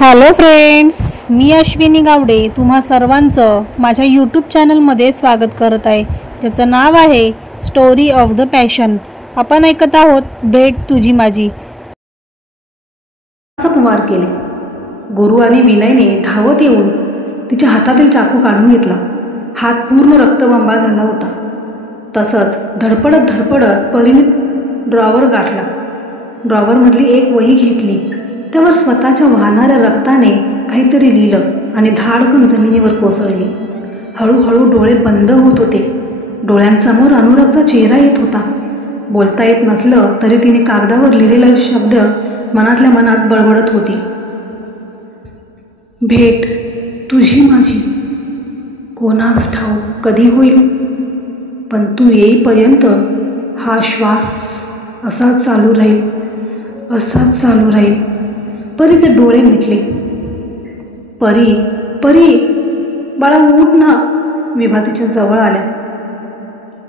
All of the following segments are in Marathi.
हॅलो फ्रेंड्स, मी अश्विनी गावडे तुम्हा सर्वांचं माझ्या यूट्यूब चॅनलमध्ये स्वागत करत आहे, ज्याचं नाव आहे स्टोरी ऑफ द पॅशन. आपण ऐकत आहोत भेट तुझी माझी. वार केले. गुरु आणि विनयने धावत येऊन तिच्या हातातील चाकू काढून घेतला. हात पूर्ण रक्तबंबाळ झाला होता. तसंच धडपडत धडपडत परीने ड्रॉवर गाठला. ड्रॉवरमधली एक वही घेतली. त्यावर स्वतःच्या वाहणाऱ्या रक्ताने काहीतरी लिहिलं आणि धाडकन जमिनीवर कोसळली. हळूहळू डोळे बंद होत होते. डोळ्यांसमोर अनुरागचा चेहरा येत होता. बोलता येत नसलं तरी तिने कागदावर लिहिलेले शब्द मनातल्या मनात बडबडत होती. भेट तुझी माझी, कोणास ठाऊक कधी होईल, पण तू येईपर्यंत हा श्वास असाच चालू राहील, असाच चालू राहील. परीचे डोळे मिटले. परी परी बाळा उठ ना. विभा तिच्या जवळ आल्या.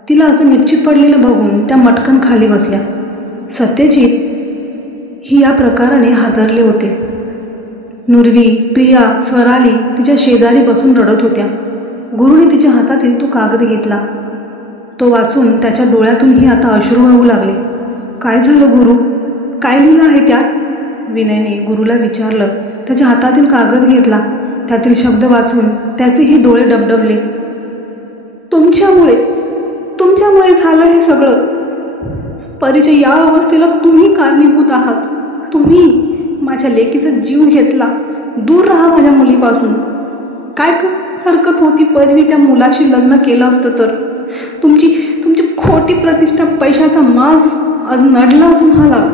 तिला असं निश्चित पडलेलं बघून त्या मटकन खाली बसल्या. सत्यजित ही या प्रकाराने हादरले होते. नुरवी, प्रिया, स्वराली तिच्या शेजारी बसून रडत होत्या. गुरुने तिच्या हातातील तो कागद घेतला. तो वाचून त्याच्या डोळ्यातूनही आता अश्रू वाहू लागले. काय झालं गुरु, काय लिहिलं आहे त्यात? विनयने गुरुला विचारलं. त्याच्या हातातील कागद घेतला. त्यातील शब्द वाचून त्याचेही डोळे डबडबले. तुमच्यामुळे झालं हे सगळं. परीच्या या अवस्थेला तुम्ही कारणीभूत आहात. तुम्ही माझ्या लेकीचा जीव घेतला. दूर राहा माझ्या मुलीपासून. काय हरकत होती परीने त्या मुलाशी लग्न केलं असतं तर? तुमची खोटी प्रतिष्ठा, पैशाचा माज आज नडला तुम्हाला.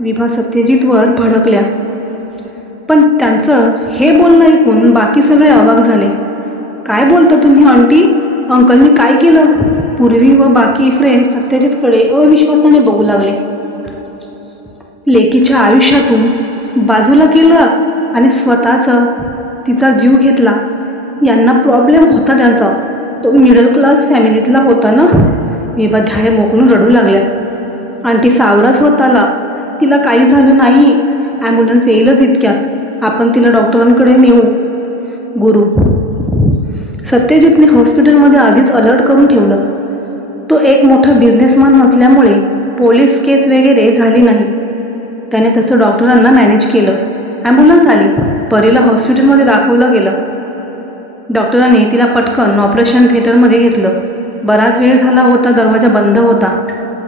विभा सत्यजितवर भडकल्या. पण त्यांचं हे बोलणं ऐकून बाकी सगळे अवाक झाले. काय बोलता तुम्ही आंटी? अंकलनी काय केलं? पूर्वी व बाकी फ्रेंड सत्यजितकडे अविश्वासाने बघू लागले. लेकीच्या आयुष्यातून बाजूला केलं आणि तिचा जीव घेतला. यांना प्रॉब्लेम होता त्यांचा. तो मिडल क्लास फॅमिलीतला होता ना. विभा धाय मोकळून रडू लागल्या. आंटी सावरा स्वतःला. तिला काही झालं नाही. ॲम्ब्युलन्स येईलच इतक्यात. आपण तिला डॉक्टरांकडे नेऊ. गुरु सत्यजितने हॉस्पिटलमध्ये आधीच अलर्ट करून ठेवलं. तो एक मोठा बिझनेसमॅन नसल्यामुळे पोलीस केस वगैरे झाली नाही. त्याने तसं डॉक्टरांना मॅनेज केलं. ॲम्ब्युलन्स आली. परीला हॉस्पिटलमध्ये दाखवलं गेलं. डॉक्टरांनी तिला पटकन ऑपरेशन थिएटरमध्ये घेतलं. बराच वेळ झाला होता. दरवाजा बंद होता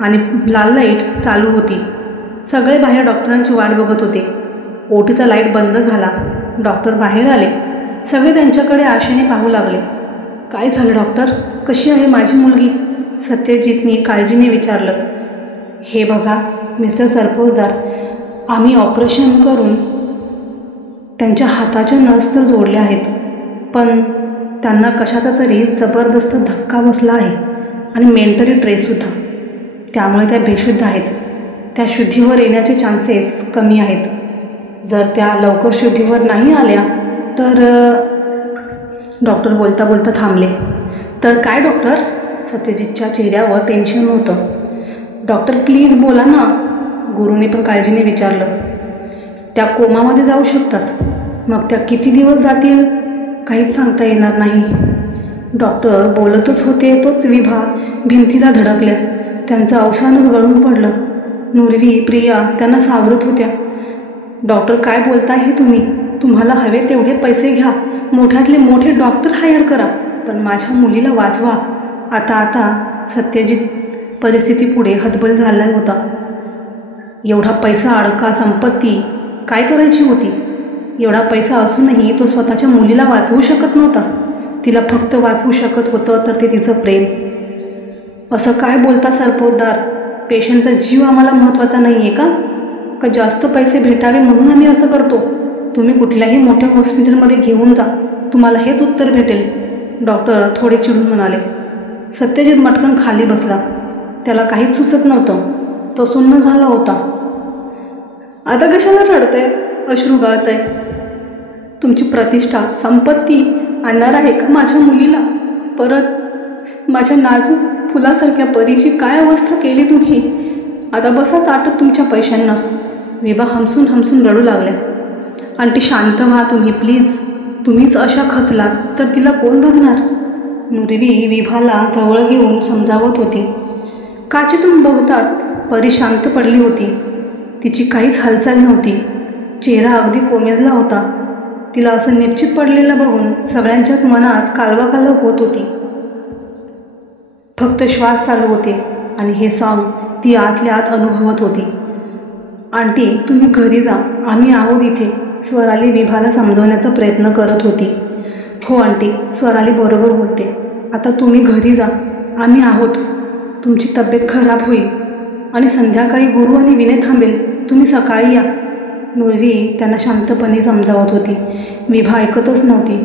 आणि लाल लाईट चालू होती. सगळे बाहेर डॉक्टरांची वाट बघत होते. ओटीचा लाईट बंद झाला. डॉक्टर बाहेर आले. सगळे त्यांच्याकडे आशेने पाहू लागले. काय झालं डॉक्टर? कशी आहे माझी मुलगी? सत्यजितने काळजीने विचारलं. हे बघा मिस्टर सरपोजदार, आम्ही ऑपरेशन करून त्यांच्या हाताच्या नस तर जोडल्या आहेत, पण त्यांना कशाचा तरी जबरदस्त धक्का बसला आहे आणि मेंटली ट्रेससुद्धा. त्यामुळे त्या बेशुद्ध आहेत. त्या शुद्धीवर येण्याचे चान्सेस कमी आहेत. जर त्या लवकर शुद्धीवर नाही आल्या तर डॉक्टर बोलता बोलता थांबले. तर काय डॉक्टर? सत्यजितच्या चेहऱ्यावर टेन्शन होतं. डॉक्टर प्लीज बोला ना. गुरुने पण काळजीने विचारलं. त्या कोमामध्ये जाऊ शकतात. मग त्या किती दिवस जातील काहीच सांगता येणार नाही. डॉक्टर बोलतच होते तोच विभा भिंतीला धडकल्या. त्यांचं अवसानच गळून पडलं. नुरवी, प्रिया त्यांना सावरत होत्या. डॉक्टर काय बोलताय हे तुम्ही? तुम्हाला हवे तेवढे पैसे घ्या. मोठ्यातले मोठे डॉक्टर हायर करा, पण माझ्या मुलीला वाचवा. आता सत्यजित परिस्थितीपुढे हतबल झाला होता. एवढा पैसा, अडका, संपत्ती काय करायची होती? एवढा पैसा असूनही तो स्वतःच्या मुलीला वाचवू शकत नव्हता. तिला फक्त वाचवू शकत होतं तर ते तिचं प्रेम. असं काय बोलता सरपोतदार? पेशंटचा जीव आम्हाला महत्त्वाचा नाही आहे का जास्त पैसे भेटावे म्हणून आम्ही असं करतो? तुम्ही कुठल्याही मोठ्या हॉस्पिटलमध्ये घेऊन जा, तुम्हाला हेच उत्तर भेटेल. डॉक्टर थोडे चिडून म्हणाले. सत्यजित मटकन खाली बसला. त्याला काहीच सुचत नव्हतं. तो सुन्न झाला होता. आता कशाला रडतंय? अश्रू गळतंय. तुमची प्रतिष्ठा, संपत्ती आणणार आहे का माझ्या मुलीला परत? माझ्या नाजूक फुलासारख्या परीची काय अवस्था केली तुम्ही? आता बसा ताटत तुमच्या पैशांना. विभा हमसून हमसून रडू लागल्या. आंटी शांत व्हा तुम्ही प्लीज. तुम्हीच अशा खचलात तर तिला कोण बघणार? नुरवी विभाला जवळ घेऊन समजावत होती. काचेतून बघतात परी शांत पडली होती. तिची काहीच हालचाल नव्हती. चेहरा अगदी कोमेजला होता. तिला असं निश्चित पडलेलं बघून सगळ्यांच्याच मनात कालवाकालव होत होती. फक्त श्वास चालू होते आणि हे सॉन्ग ती आतल्या आत अनुभवत होती. आंटी तुम्ही घरी जा, आम्ही आहोत इथे, स्वराली विभाला समजवण्याचा प्रयत्न करत होती. हो आंटी, स्वराली बरोबर बोलते. आता तुम्ही घरी जा, आम्ही आहोत. तुमची तब्येत खराब होईल आणि संध्याकाळी गुरु आणि विनय थांबेल, तुम्ही सकाळी या. नुरवी त्यांना शांतपणे समजावत होती. विभा ऐकतच नव्हती.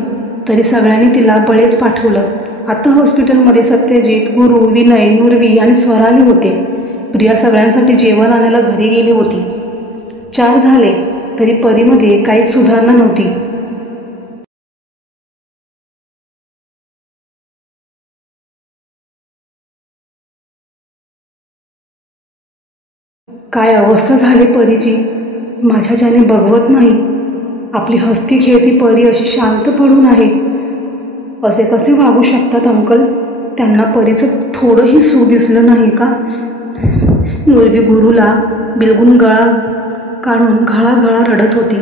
तरी सगळ्यांनी तिला बळेच पाठवलं. आता हॉस्पिटलमध्ये सत्यजित, गुरु, विनय, नुरवी आणि स्वराली होते. प्रिया सगळ्यांसाठी जेवण आणायला घरी गेली होती. 4 झाले तरी परीमध्ये काहीच सुधारणा नव्हती. काय अवस्था झाली परीची, माझ्याच्याने बघवत नाही. आपली हस्ती खेळती परी अशी शांत पडून आहे. असे कसे वागू शकतात अंकल? त्यांना परीचं थोडंही सूख दिसलं नाही का? नुरवी गुरुला बिलगून गळा काढून घळाघळा रडत होती.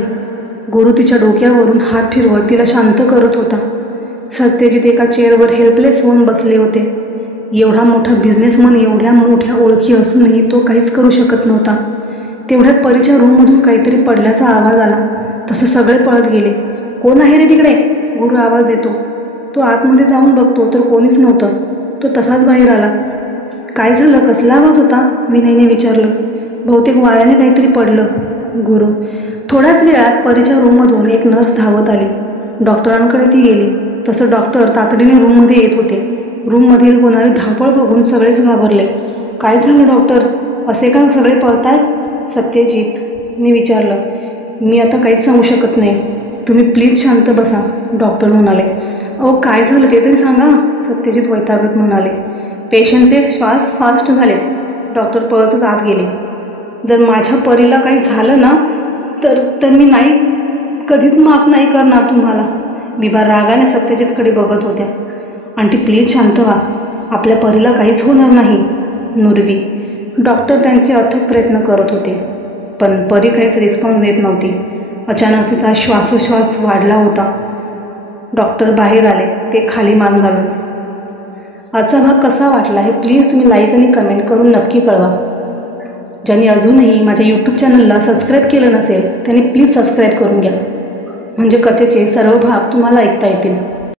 गुरु तिच्या डोक्यावरून हात फिरवत तिला शांत करत होता. सत्यजित एका चेअरवर हेल्पलेस होऊन बसले होते. एवढा मोठा बिझनेसमन, एवढ्या मोठ्या ओळखी असूनही तो काहीच करू शकत नव्हता. तेवढ्यात परीच्या रूममधून काहीतरी पडल्याचा आवाज आला. तसं सगळे पळत गेले. कोण आहे रे तिकडे? गुरु आवाज देतो. तो आतमध्ये जाऊन बघतो तर कोणीच नव्हतं. तो तसाच बाहेर आला. काय झालं? कसला आवाज होता? विनयने विचारलं. बहुतेक वाऱ्याने काहीतरी पडलं. गुरु. थोड्याच वेळात परीच्या रूममधून एक नर्स धावत आली. डॉक्टरांकडे ती गेली. तसं डॉक्टर तातडीने रूममध्ये येत होते. रूममधील होणारी धावपळ बघून सगळेच घाबरले. काय झालं डॉक्टर? असे का सगळे पळतायत? सत्यजितने विचारलं. मी आता काहीच सांगू शकत नाही, तुम्ही प्लीज शांत बसा, डॉक्टर म्हणाले. अहो काय झालं ते तरी सांगा, सत्यजित वैतागत म्हणाले. पेशंटचे श्वास फास्ट झाले. डॉक्टर पळतच आत गेले. जर माझ्या परीला काही झालं ना तर मी नाही, कधीच माफ नाही करणार तुम्हाला. विभा रागाने सत्यजितकडे बघत होत्या. आंटी प्लीज शांत व्हा, आपल्या परीला काहीच होणार नाही. नुरवी. डॉक्टर त्यांचे अथक प्रयत्न करत होते पण परी काहीच रिस्पॉन्स देत नव्हती. अचानक तिचा श्वासोश्वास वाढला होता. डॉक्टर बाहेर आले. ते खाली मान घालून. आजचा भाग कसा वाटला हे प्लीज तुम्ही लाईक आणि कमेंट करून नक्की कळवा. ज्यांनी अजूनही माझ्या यूट्यूब चॅनलला सबस्क्राईब केलं नसेल त्यांनी प्लीज सबस्क्राईब करून घ्या, म्हणजे कथेचे सर्व भाग तुम्हाला ऐकता येतील.